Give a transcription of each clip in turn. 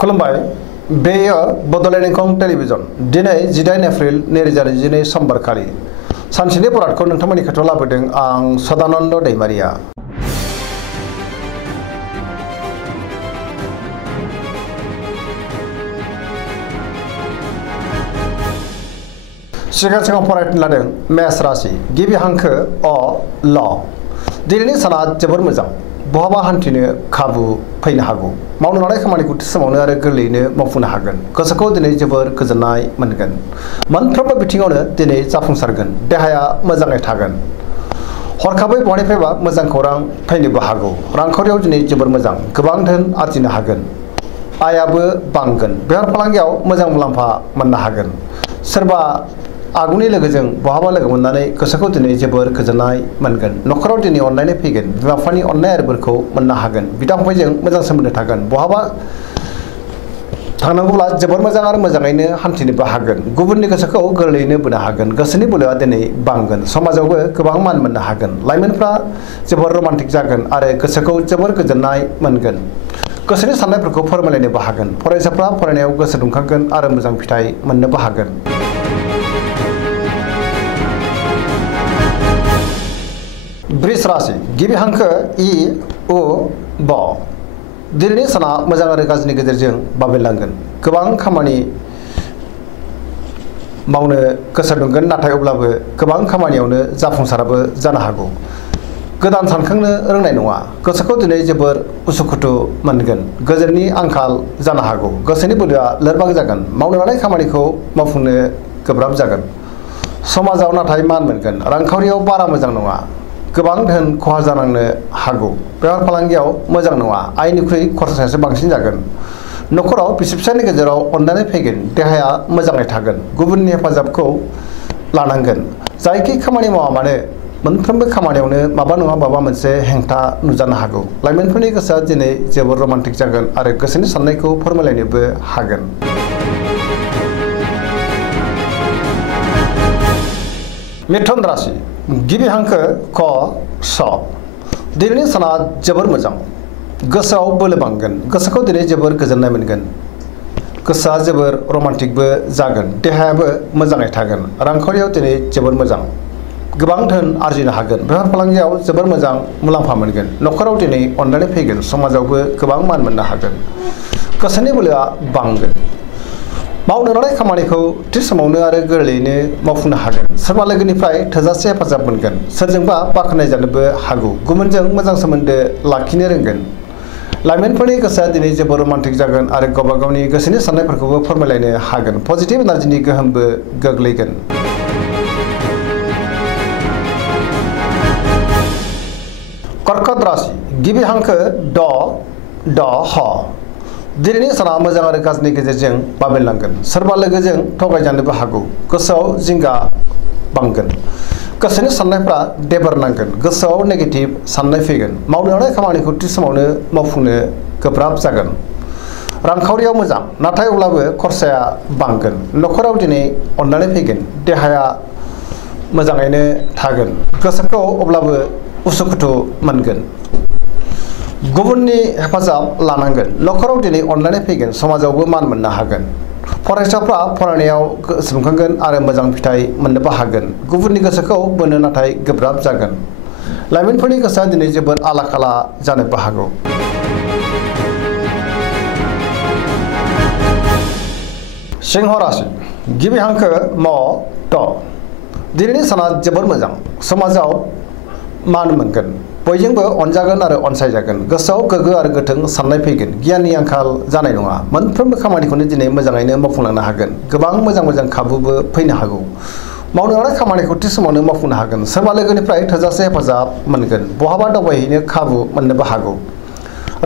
खुलुमबाय बेयो बड'लेण्ड इंखं टेलिभिजन दिनै 18 एप्रिल 2022 समबारखालि सानसेनि बरादखौ नोंथांमोननि खाथियाव लाबोदों आं सदानन्द दैमारिया। सिगां फरायनो लादों मेष राशि गिबि हांखो अ ल दिनैनि साना जोबोर मोजां बहाबा हान्थिनो खाबु फैनो हागौ मावनो लानाय खामानिखौ थि समावनो आरो गोरलैयैनो मावफुंनो हागोन गोसोखौ दिनै जोबोर गोजोननाय मोनगोन मोनफ्रोमबो बिथिङावनो दिनै जाफुंसारगोन देहाया मोजाङै थागोन हरखाबै बहानिफ्रायबा मोजां खौरां फैनोबो हागौ रांखावरियाव दिनै जोबोर मोजां गोबां धोन आरजिनो हागोन आयाबो बांगोन बेफार फालांगियाव मोजां मुलाम्फा मोननो हागोन सोरबा आगुनि लोगोजों बहाबा लोगो मोननानै गोसोखौ दिनै जोबोर गोजोननाय मोनगोन न'खराव दिनै अनलायनाय फैगोन बिमा बिफानि अननाय आरो बोरखौ मोननो हागोन बिदा फंबायजों मोजां सोमोन्दो थागोन बहाबा थांनांगौब्ला जोबोर मोजां आरो मोजाङैनो हान्थिनोबो हागोन गुबुननि गोसोखौ गोरलैयैनो बोनो हागोन गोसोनि बोलोआ दिनै बांगोन समाजावबो गोबां मान मोननो हागोन लाइमोनफ्रा जोबोर रमान्टिक जागोन आरो गोसोखौ जोबोर गोजोननाय मोनगोन गोसोनि साननायफोरखौ फोरमायलायनोबो हागोन फरायसाफ्रा फरायनायाव गोसो दुंखांगोन आरो मोजां फिथाइ मोननोबो हागोन। वृष राशि गिबि हांखो इ उ ब दिनैनि साना मोजां आरो गाज्रिनि गेजेरजों बाबेनलांगोन गोबां खामानि मावनो गोसो दुंगोन नाथाय अब्लाबो गोबां खामानियावनो जाफुंसाराबो जानो हागौ गोदान सानखांनो रोंनाय नङा गोसोखौ दिनै जोबोर उसुखुथु मोनगोन गोजोननि आंखाल जानो हागौ गोसोनि बोलोआ लोरबां जागोन मावनो लानाय खामानिखौ मावफुंनो गोब्राब जागोन समाजाव नाथाय मान मोनगोन रांखावरियाव बारा मोजां नङा गोबां धोन खहा जानांनो हागौ बेफार फालांगियाव मोजां नङा आयनिख्रुइ खरसायासो बांसिन जागोन न'खराव बिसि फिसायनि गेजेराव अननानै फैगोन देहाया मोजाङै थागोन गुबुननि हेफाजाबखौ लानांगोन जायखि खामानि मावा मानो मोनफ्रोमबो खामानियावनो माबा नङा माबा मोनसे हेंथा नुजानो हागौ लाइमोनफोरनि गोसोआ दिनै जोबोर रमान्टिक जागोन आरो गोसोनि साननायखौ फोरमायलायनोबो हागोन। मिथुन राशि गिबि हांखो क स दिनैनि साना जोबोर मोजां गोसोआव बोलो बांगोन गोसोखौ दिनै जोबोर गोजोननाय मोनगोन गोसोआ जोबोर रमान्टिकबो जागोन देहायाबो मोजाङै थागोन रांखावरियाव दिनै जोबोर मोजां गोबां धोन आरजिनो हागोन बेफार फालांगियाव जोबोर मोजां मुलाम्फा मोनगोन न'खराव दिनै अननानै फैगोन समाजावबो गोबां मान मोननो हागोन गोसोनि बोलोआ बांगोन मावनो लानाय खामानिखौ थि समावनो आरो गोरलैयैनो मावफुंनो हागोन सोरबा लोगोनिफ्राय थोजासे हेफाजाब मोनगोन सोरजोंबा बाख्नाय जानोबो हागौ गुबुनजों मोजां सोमोन्दो लाखिनो रोंगोन लाइमोनफोरनि गोसोआ दिनै जोबोर रमान्टिक जागोन आरो गावबा गावनि गोसोनि साननायफोरखौबो फोरमायलायनो हागोन पजिटिभ एनार्जिनि गोहोमबो गोग्लैगोन। कर्कट राशि गिबि हांखो ड ह दिनैनि साना मोजां आरो गाज्रिनि गेजेरजों बाबेनलांगोन सोरबा लोगोजों थगायजानोबो हागौ गोसोआव जिंगा बांगोन गोसोनि साननायफ्रा देबार नांगोन गोसोआव नेगेटिभ साननाय फैगोन मावनो लानाय खामानिखौ थि समावनो मावफुंनो गोब्राब जागोन रांखावरियाव मोजां नाथाय अब्लाबो खरसाया बांगोन न'खराव दिनै अननानै फैगोन देहाया मोजाङैनो थागोन गोसोखौ अब्लाबो उसुखुथु मोनगोन गुबुननि हेफाजाब लानांगोन न'खराव दिनै अनलायनाय फैगोन समाजावबो मान मोननो हागोन फरायसाफ्रा फरायनायाव गोसो दुंखांगोन आरो मोजां फिथाइ मोननोबो हागोन गुबुननि गोसोखौ बोनो नाथाय गोब्राब जागोन लाइमोनफोरनि गोसोआ दिनै जोबोर आला खाला जानोबो हागौ। सिंह राशि गिबि हांखो म ट दिनैनि साना जोबोर मोजां समाजाव मान मोनगोन बयजोंबो अनजागोन आरो अनसायजागोन गोसोआव गोग्गो आरो गोथों साननाय फैगोन गियाननि आंखाल जानाय नङा मोनफ्रोमबो खामानिखौनो दिनै मोजाङैनो मावफुंलांनो हागोन गोबां मोजां खाबुबो फैनो हागौ मावनो लानाय खामानिखौ थि समावनो मावफुंनो हागोन सोरबा लोगोनिफ्राय थोजासे हेफाजाब मोनगोन बहाबा दावबायहैनो खाबु मोननोबो हागौ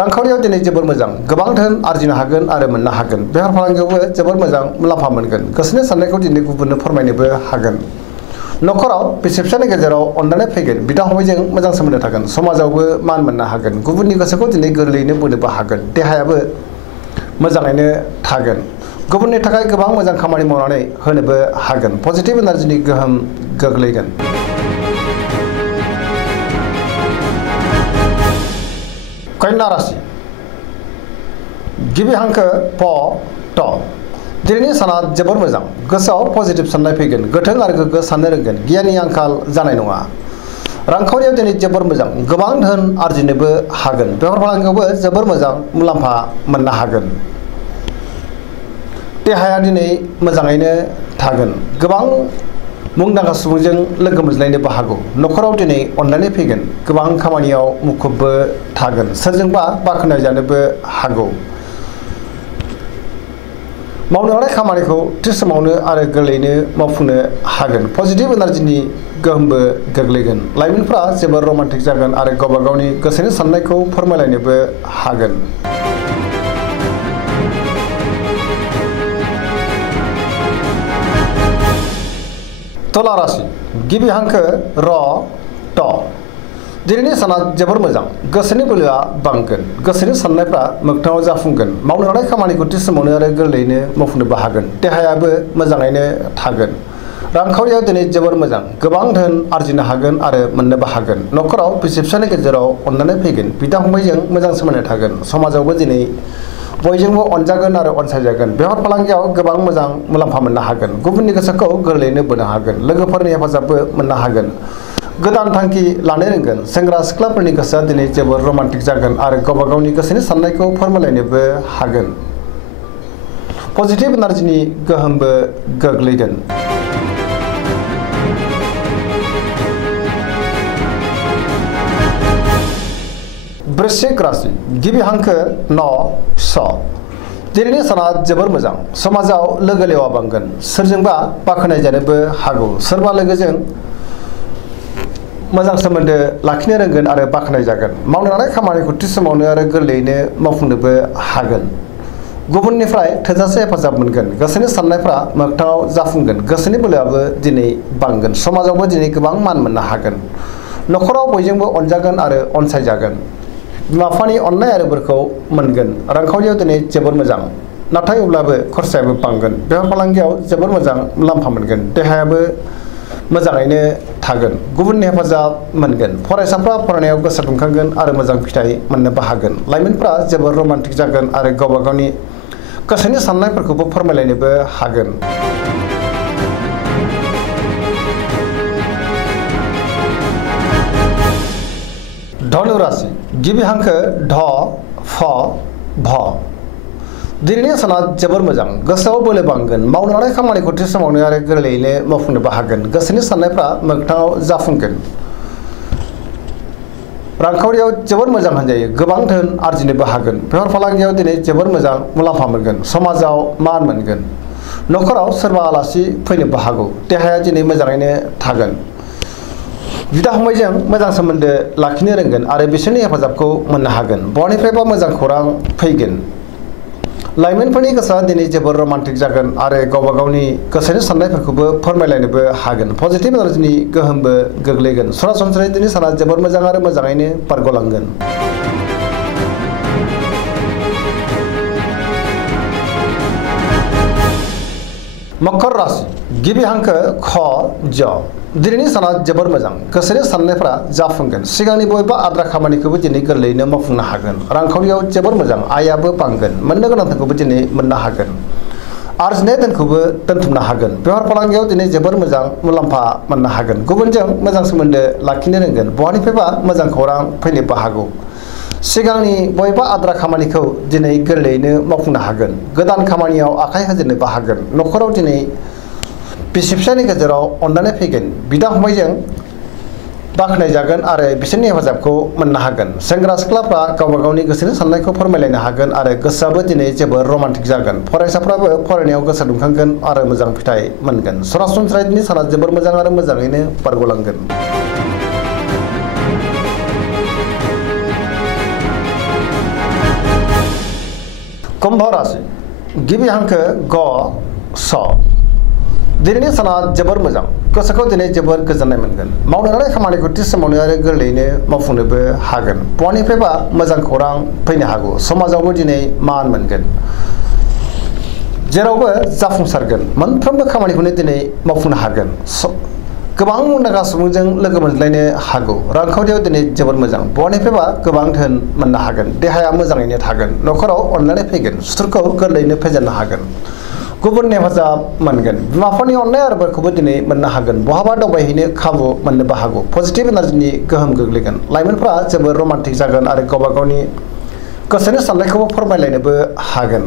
रांखावरियाव दिनै जोबोर मोजां गोबां धोन आरजिनो हागोन आरो मोननो हागोन बेफार फालांगियावबो जोबोर मोजां मुलाम्फा मोनगोन गोसोनि साननायखौ दिनै गुबुननो फोरमायनोबो हागोन न'खराव बिसि फिसायनि गेजेराव अननानै फैगोन बिदा फंबायजों मोजां सोमोन्दो थागोन समाजावबो मान मोननो हागोन गुबुननि गोसोखौ दिनै गोरलैयैनो बोनोबो हागोन देहायाबो मोजाङैनो थागोन गुबुननि थाखाय गोबां मोजां खामानि मावनानै होनोबो हागोन पजिटिभ एनार्जिनि गोहोम गोग्लैगोन। कन्या राशि गिबि हांखो प ट दिनैनि साना जोबोर मोजां गोसोआव पजिटिभ साननाय फैगोन गोथों आरो गोग्गो साननो रोंगोन गियाननि आंखाल जानाय नङा रांखावरियाव दिनै जोबोर मोजां गोबां धोन आरजिनोबो हागोन बेफार फालांगियावबो जोबोर मोजां मुलाम्फा मोननो हागोन देहाया दिनै मोजाङैनो थागोन गोबां मुंदांखा सुबुंजों लोगो मोनज्लायनोबो हागौ न'खराव दिनै अनलायनाय फैगोन गोबां खामानियाव मुखुबबो थागोन सोरजोंबा बाख्नाय जानोबो हागौ मावनो हानाय खामानिखौ थि समावनो आरो गोरलैयैनो मावफुंनो हागोन पजिटिभ एनार्जिनि गोहोमबो गोग्लैगोन लाइमोनफ्रा जोबोर रमान्टिक जागोन आरो गावबा गावनि गोसोनि साननायखौ फोरमायलायनोबो हागोन तुला राशि गिबि हांखो र ट दिनैनि साना जोबोर मोजां गोसोनि बोलोआ बांगोन गोसोनि साननायफ्रा मोगथाङाव जाफुंगोन मावनो हानाय खामानिखौ थि समावनो आरो गोरलैयैनो मावफुंनोबो हागोन देहायाबो मोजाङैनो थागोन रांखावरियाव दिनै जोबोर मोजां गोबां धोन आरजिनो हागोन आरो मोननोबो हागोन न'खराव बिसि फिसायनि गेजेराव अननानै फैगोन बिदा फंबायजों मोजां सोमोन्दो थागोन समाजावबो दिनै बयजोंबो अनजागोन आरो अनसायजागोन बेफार फालांगियाव गोबां मोजां मुलाम्फा मोननो हागोन गुबुननि गोसोखौ गोरलैयैनो बोनो हागोन लोगोफोरनि हेफाजाबबो मोननो हागोन गोदान थांखि लानो रोंगोन सेंग्रा सिख्लाफोरनि गोसोआ दिनै जोबोर रमान्टिक जागोन आरो गावबा गावनि गोसोनि साननायखौ फोरमायलायनोबो हागोन पजिटिभ एनार्जिनि गोहोमबो गोग्लैगोन वृश्चिक राशि गिबि हांखो न स दिनैनि साना जोबोर मोजां समाजाव लोगो लेवा बांगोन सोरजोंबा बाख्नाय जानोबो हागौ सोरबा लोगोजों मोजां सोमोन्दो लाखिनो रोंगोन आरो बाख्नाय जागोन मावनो हानाय खामानिखौ थि समावनो आरो गोरलैयैनो मावफुंनोबो हागोन गुबुननिफ्राय थोजासे हेफाजाब मोनगोन गोसोनि साननायफ्रा मोगथाङाव जाफुंगोन गोसोनि बोलोआबो दिनै बांगोन समाजावबो दिनै गोबां मान मोननो हागोन न'खराव बयजोंबो अनजागोन आरो अनसायजागोन बिमा बिफानि अननाय आरो बोरखौ मोनगोन रांखावरियाव दिनै जोबोर मोजां नाथाय अब्लाबो खरसायाबो बांगोन बेफार फालांगियाव जोबोर मोजां मुलाम्फा मोनगोन देहायाबो मोजाङैनो थागोन गुबुननि हेफाजाब मोनगोन फरायसाफ्रा फरायनायाव गोसो दुंखांगोन आरो मोजां फिथाइ मोननोबो हागोन लाइमोनफ्रा जोबोर रमान्टिक जागोन आरो गावबा गावनि गोसोनि साननायफोरखौबो फोरमायलायनोबो हागोन धनु राशि गिबि हांखो ढ फ भ दिनैनि साना जोबोर मोजां गोसोआव बोलो बांगोन मावनो हानाय खामानिखौ थि समावनो आरो गोरलैयैनो मावफुंनोबो हागोन गोसोनि साननायफ्रा मोगथाङाव जाफुंगोन रांखावरियाव जोबोर मोजां होनजायो गोबां धोन आरजिनोबो हागोन बेफार फालांगियाव दिनै जोबोर मोजां मुलाम्फा मोनगोन समाजाव मान मोनगोन न'खराव सोरबा आलासि फैनोबो हागौ देहाया दिनै मोजाङैनो थागोन बिदा फंबायजों मोजां सोमोन्दो लाखिनो रोंगोन आरो बिसोरनि हेफाजाबखौ मोननो हागोन बहानिफ्रायबा मोजां खौरां फैगोन लाइमोनफोरनि गोसोआ दिनै जोबोर रमान्टिक जागोन आरो गावबा गावनि गोसोनि साननायफोरखौबो फोरमायलायनोबो हागोन पजिटिभ एनार्जिनि गोहोमबो गोग्लैगोन सरासनस्रायै दिनै साना जोबोर मोजां आरो मोजाङैनो बारग'लांगोन मकर राशि गिबि हांखो ख ज दिनैनि साना जोबोर मोजां गोसोनि साननायफ्रा जाफुंगोन सिगांनि बबेबा आद्रा खामानिखौबो दिनै गोरलैयैनो मावफुंनो हागोन रांखावरियाव जोबोर मोजां आयाबो बांगोन मोननो गोनांखौबो दिनै मोननो हागोन आरजिनाय धोनखौबो दोनथुमनो हागोन बेफार फालांगियाव दिनै जोबोर मोजां मुलाम्फा मोननो हागोन गुबुनजों मोजां सोमोन्दो लाखिनो रोंगोन बहानिफ्रायबा मोजां खौरां फैनोबो हागौ सिगांनि बबेबा आद्रा खामानिखौ दिनै गोरलैयैनो मावफुंनो हागोन गोदान खामानियाव आखाइ होजेननोबो हागोन न'खराव दिनै बिसि फिसायनि गेजेराव अननानै फैगोन बिदा फंबायजों बाख्नाय जागोन आरो बिसोरनि हेफाजाबखौ मोननो हागोन सेंग्रा सिख्लाफ्रा गावबा गावनि गोसोनि साननायखौ फोरमायलायनो हागोन आरो गोसोआबो दिनै जोबोर रमान्टिक जागोन फरायसाफ्राबो फरायनायाव गोसो दुंखांगोन आरो मोजां फिथाइ मोनगोन सरासनस्रायै दिनै साना जोबोर मोजां आरो मोजाङैनो बारग'लांगोन कुंभ राशि गिबि हांखो ग स दिनैनि साना जोबोर मोजां गोसोखौ दिनै जोबोर गोजोननाय मोनगोन मावनो हानाय खामानिखौ थि समावनो आरो गोरलैयैनो मावफुंनोबो हागोन बहानिफ्रायबा मोजां खौरां फैनो हागौ समाजावबो दिनै मान मोनगोन जेरावबो जाफुंसारगोन मोनफ्रोमबो खामानिखौनो दिनै मावफुंनो हागोन गोबां मुंदांखा सुबुंजों लोगो मोनज्लायनो हागौ रांखावरियाव दिनै जोबोद मोजां बहानिफ्रायबा गोबां धोन मोननो हागोन देहाया मोजाङैनो थागोन न'खराव अनलायनाय फैगोन सुथुरखौ गोरलैयैनो फेजेननो हागोन गुबुननि हेफाजाब मोनगोन बिमाफोरनि अननाय आरो बोरखौबो दिनै मोननो हागोन बहाबा दावबायहैनो खाबु मोननोबो हागौ पजिटिभ एनार्जिनि गोहोम गोग्लैगोन लाइमोनफ्रा जोबोद रमान्टिक जागोन आरो गावबा गावनि गोसोनि साननायखौबो फोरमायलायनोबो हागोन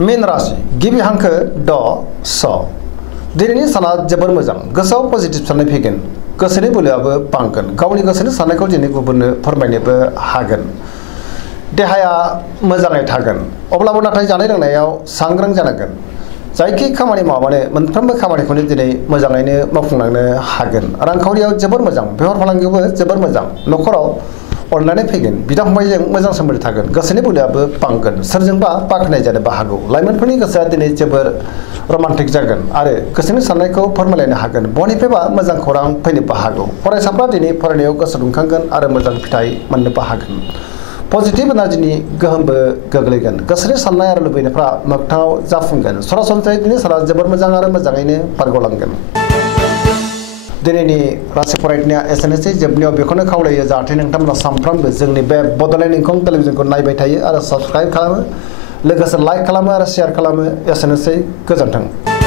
मीन राशि गिबि हांखो ड स दिनैनि साना जोबोर मोजां गोसोआव पजिटिभ साननाय फैगोन गोसोनि बोलोआबो बांगोन गावनि गोसोनि साननायखौ दिनै गुबुननो फोरमायनोबो हागोन देहाया मोजाङै थागोन अब्लाबो नाथाय जानाय लोंनायाव सांग्रां जानांगोन जायखि खामानि मावानो मोनफ्रोमबो खामानिखौनो दिनै मोजाङैनो मावफुंलांनो हागोन रांखावरियाव जोबोर मोजां बेफार फालांगियावबो जोबोर मोजां न'खराव अनलायनाय फैगोन बिदा फंबायजों मोजां सोमोन्दो थागोन गोसोनि बोलोआबो बांगोन सोरजोंबा बाख्नाय जानोबो हागौ लाइमोनफोरनि गोसोआ दिनै जोबोर रमान्टिक जागोन आरो गोसोनि साननायखौ फोरमायलायनो हागोन बहानिफ्रायबा मोजां खौरां फैनोबो हागौ फरायसाफ्रा दिनै फरायनायाव गोसो दुंखांगोन आरो मोजां फिथाइ मोननोबो हागोन पजिटिभ एनार्जिनि गोहोमबो गोग्लैगोन गोसोनि साननाय आरो लुबैनायफ्रा मोगथाङाव जाफुंगोन सरासनस्रायै दिनै साना जोबोर मोजां आरो मोजाङैनो बारग'लांगोन दिनैनि राशि फरायनाया एसेनोसै जोबनायाव बेखौनो खावलायो जाहाथे नोंथांमोना सानफ्रोमबो जोंनि बे बड'लेण्ड इंखं टेलिभिजनखौ नायबाय थायो आरो साबस्क्राइब खालामो लोगोसे लाइक खालामो आरो शेयार खालामो एसेनोसै गोजोन्थों